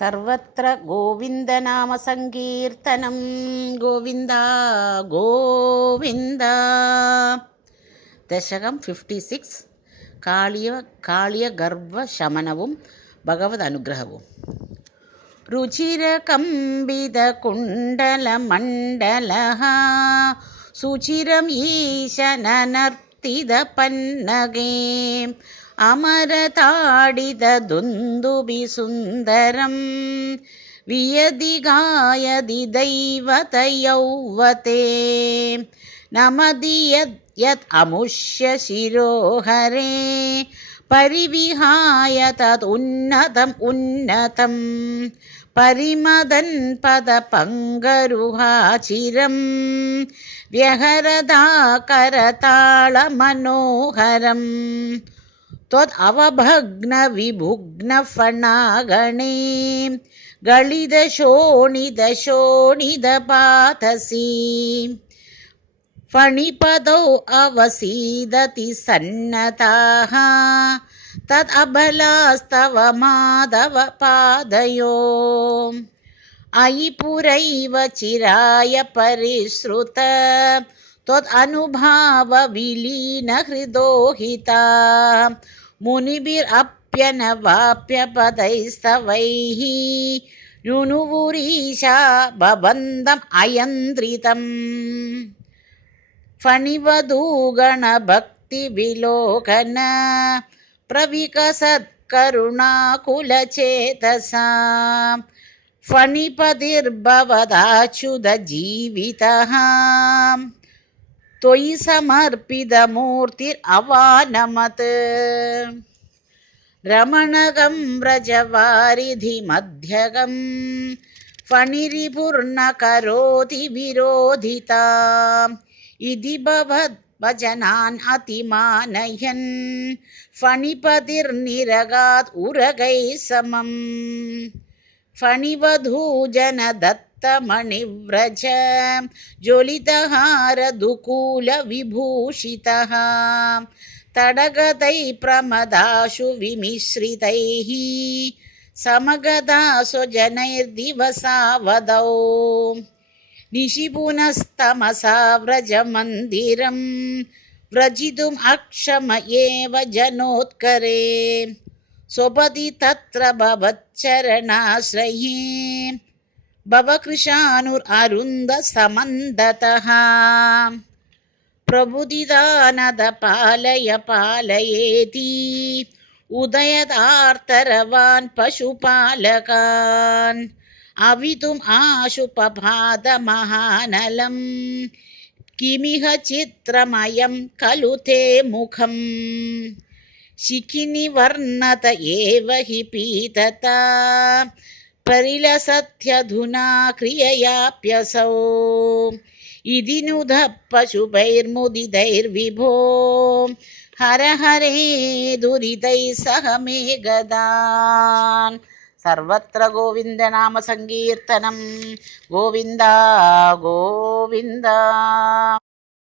സർവത്ര ഗോവിന്ദനാമസങ്കീർത്തനം. ഗോവിന്ദ ഗോവിന്ദ. ദശകം 56. കാളിയഗർഭശമനവും ഭഗവത് അനുഗ്രഹവും. രുചിരകമ്പിതകുണ്ടലമണ്ഡലഃ സുചിരം ഈശനനർത്തിതപന്നഗേ അമരതാഡിതദുന്ദുഭിസുന്ദരം വിയതിഗായതി ദൈവതയൗവതേ നമതി യത് അമുഷ്യ ശിരോഹരേ പരിവിഹായ തദുന്നതം ഉന്നതം പരിമദൻ പദപങ്കരുഹാചിരം വ്യഹരതാകരതാളമനോഹരം ത്വദ് അവഭഗ്നവിഭുഗ്നഫണാഗണേ ഗളിതശോണിതശോണിതപാതസി ഫണിപദൗ അവസീദതി സന്നതാഃ തദ് അബലാസ്തവ മാധവ പാദയോ അയി പുരൈവ ചിരായ പരിശ്രുത ത്വദ് അനുഭാവ വിലീന ഹൃദോഹിതാ മുനിഭിരപ്യനവാപ്യ പദൈസ്തവൈഃ നുനുവുരീശാ ബബന്ധം അയന്ത്രിതം ഫണിവധൂഗണഭക്തി വിലോകന പ്രവികസത്കരുണാകുലചേതസാ ഫണിപതിർഭവദാച്യുത ജീവിതഃ ത്വയി സമർപ്പിതമൂർത്തിരവാനമത് രമണകം വ്രജവാരിധിമധ്യകം ഫണിരിപുർണ കരോതി വിരോധിതാം ഇതി ഭവദ്ഭജനാൻ അതിമാനയൻ ഫണിപതിർനിരഗാത് ഉരഗൈ സമം ഫണിവധൂജനദത്തമണിവ്രജ ജ്വലിതഹാരദുകൂലവിഭൂഷിതഃ തടഗതൈ പ്രമദാശു വിമിശ്രിതൈഃ സമഗതാ സ്വജനൈർദിവസാവദൗ നിശിപുനസ്തമസാ വ്രജമന്ദിരം വ്രജിതും അക്ഷമ ഏവ ജനോത്കരേ സ്വപതി തത്ര ഭവച്ചരണാശ്രയേ ഭവകൃശാനുർ അരുന്ദ സമന്തതഃ പ്രബുദിതാനദ പാലയ പാലയേതി ഉദയദാർത്തരവാൻ പശുപാലകാൻ അവിതും ആശുപഭാത മഹാനലം കിമിഹ ചിത്രമയം ഖലു തേ മുഖം ശിഖിനി വർണ്ണത ഏവ ഹി പീതതാ പരിലസത്യധുനാ ക്രിയയാപ്യസൗ ഇതി നുധ പശുപൈർമുദിതൈർവിഭോ ഹര ഹരേ ദുരിതൈ സഹ മേ ഗദാൻ. സർവത്ര ഗോവിന്ദനാമ സങ്കീർത്തനം. ഗോവിന്ദ ഗോവിന്ദ.